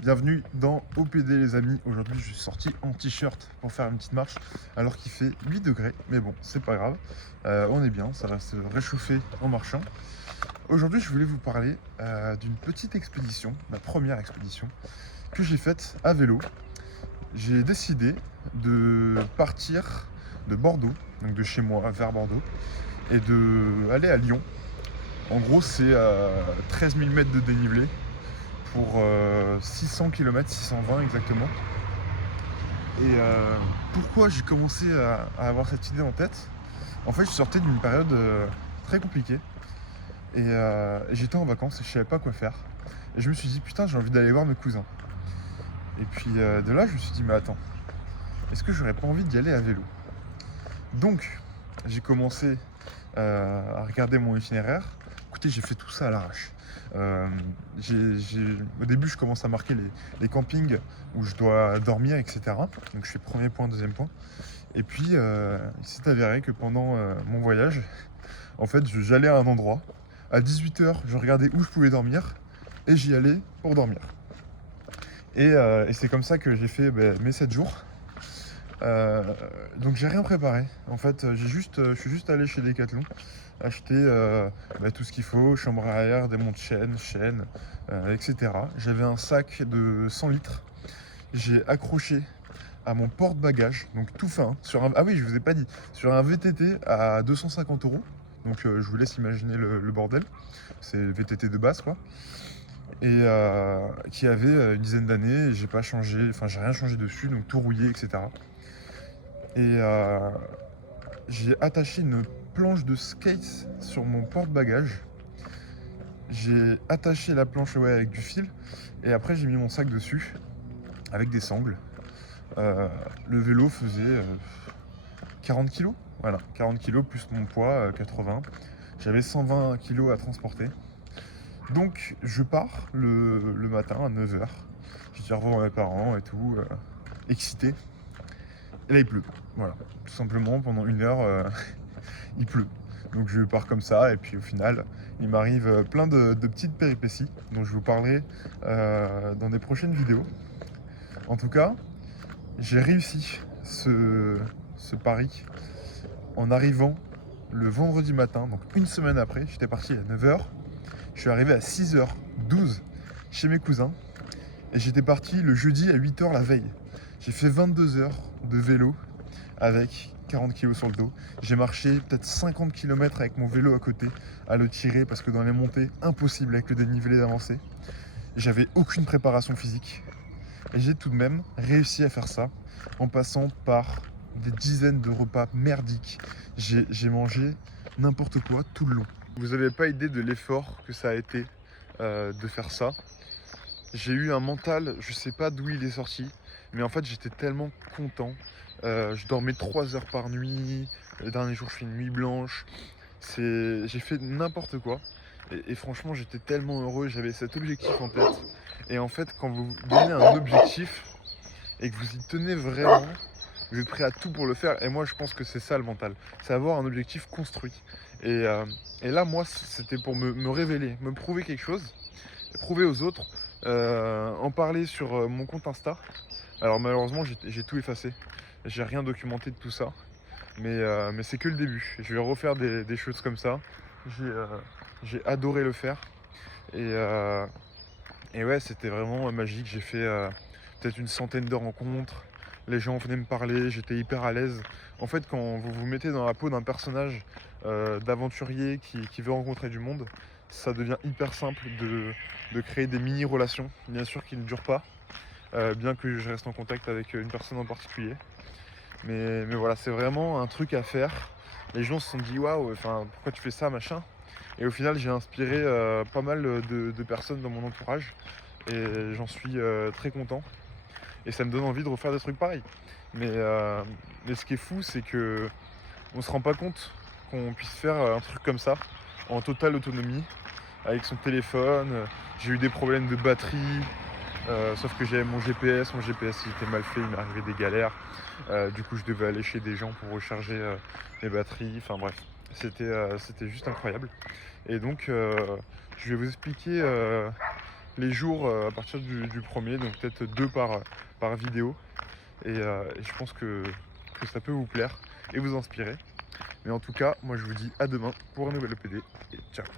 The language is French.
Bienvenue dans OPD les amis. Aujourd'hui je suis sorti en t-shirt pour faire une petite marche alors qu'il fait 8 degrés. Mais bon, c'est pas grave. On est bien, ça va se réchauffer en marchant. Aujourd'hui je voulais vous parler d'une petite expédition, ma première expédition, que j'ai faite à vélo. J'ai décidé de partir de Bordeaux, donc de chez moi vers Bordeaux, et de aller à Lyon. En gros c'est 13 000 mètres de dénivelé pour 600 km, 620 exactement. Et pourquoi j'ai commencé à avoir cette idée en tête? En fait, je sortais d'une période très compliquée et j'étais en vacances et je savais pas quoi faire. Et je me suis dit, putain, j'ai envie d'aller voir mes cousins. Et puis de là, je me suis dit, mais attends, est-ce que j'aurais pas envie d'y aller à vélo? Donc, j'ai commencé à regarder mon itinéraire. Écoutez, j'ai fait tout ça à l'arrache. Euh, Au début, je commence à marquer les campings où je dois dormir, etc. Donc, je fais premier point, deuxième point. Et puis, il s'est avéré que pendant mon voyage, en fait, j'allais à un endroit. À 18 h, je regardais où je pouvais dormir et j'y allais pour dormir. Et c'est comme ça que j'ai fait mes 7 jours. Euh, donc j'ai rien préparé. En fait, je suis juste allé chez Decathlon acheter tout ce qu'il faut, chambre à air, des monte-chaînes, chaînes, etc. J'avais un sac de 100 litres. J'ai accroché à mon porte-bagages, donc tout fin, ah oui, je vous ai pas dit, sur un VTT à 250 euros. Donc je vous laisse imaginer le bordel. C'est le VTT de base quoi. Et qui avait une dizaine d'années. Et j'ai pas changé, enfin j'ai rien changé dessus, donc tout rouillé, etc. Et j'ai attaché une planche de skate sur mon porte-bagages. J'ai attaché la planche avec du fil. Et après j'ai mis mon sac dessus avec des sangles. Le vélo faisait 40 kilos. Voilà, 40 kilos plus mon poids, 80. J'avais 120 kilos à transporter. Donc je pars le matin à 9 h. Je dis au revoir à mes parents et tout, excité. Et là il pleut. Voilà, tout simplement pendant 1 heure, il pleut. Donc je pars comme ça et puis au final, il m'arrive plein de petites péripéties dont je vous parlerai dans des prochaines vidéos. En tout cas, j'ai réussi ce pari en arrivant le vendredi matin, donc une semaine après. J'étais parti à 9 h. Je suis arrivé à 6 h 12 chez mes cousins. Et j'étais parti le jeudi à 8 h la veille. J'ai fait 22 heures de vélo avec 40 kg sur le dos. J'ai marché peut-être 50 km avec mon vélo à côté, à le tirer parce que dans les montées, impossible avec le dénivelé d'avancer. J'avais aucune préparation physique. Et j'ai tout de même réussi à faire ça en passant par des dizaines de repas merdiques. J'ai mangé n'importe quoi tout le long. Vous n'avez pas idée de l'effort que ça a été de faire ça. J'ai eu un mental, je sais pas d'où il est sorti, mais en fait j'étais tellement content. Je dormais 3 heures par nuit. Le dernier jour je fais une nuit blanche. J'ai fait n'importe quoi. Et franchement j'étais tellement heureux, j'avais cet objectif en tête. Et en fait quand vous vous donnez un objectif et que vous y tenez vraiment, vous êtes prêt à tout pour le faire. Et moi je pense que c'est ça le mental. C'est avoir un objectif construit. Et là moi c'était pour me révéler, me prouver quelque chose, prouver aux autres, en parler sur mon compte Insta. Alors malheureusement j'ai tout effacé. J'ai rien documenté de tout ça. Mais c'est que le début. Je vais refaire des choses comme ça. J'ai adoré le faire. Et, euh, et ouais, c'était vraiment magique. J'ai fait peut-être une centaine de rencontres. Les gens venaient me parler, j'étais hyper à l'aise. En fait, quand vous vous mettez dans la peau d'un personnage d'aventurier qui veut rencontrer du monde, ça devient hyper simple de créer des mini-relations, bien sûr qui ne durent pas, bien que je reste en contact avec une personne en particulier. Mais voilà, c'est vraiment un truc à faire. Les gens se sont dit waouh, enfin pourquoi tu fais ça, machin. Et au final, j'ai inspiré pas mal de personnes dans mon entourage. Et j'en suis très content. Et ça me donne envie de refaire des trucs pareils. Mais ce qui est fou, c'est que on se rend pas compte qu'on puisse faire un truc comme ça en totale autonomie avec son téléphone. J'ai eu des problèmes de batterie, sauf que j'avais mon GPS il était mal fait, il m'est arrivé des galères. Du coup je devais aller chez des gens pour recharger mes batteries, enfin bref, c'était juste incroyable. Et donc je vais vous expliquer les jours à partir du premier, donc peut-être 2 par vidéo. Et je pense que ça peut vous plaire et vous inspirer. Mais en tout cas, moi je vous dis à demain pour un nouvel EPD et ciao.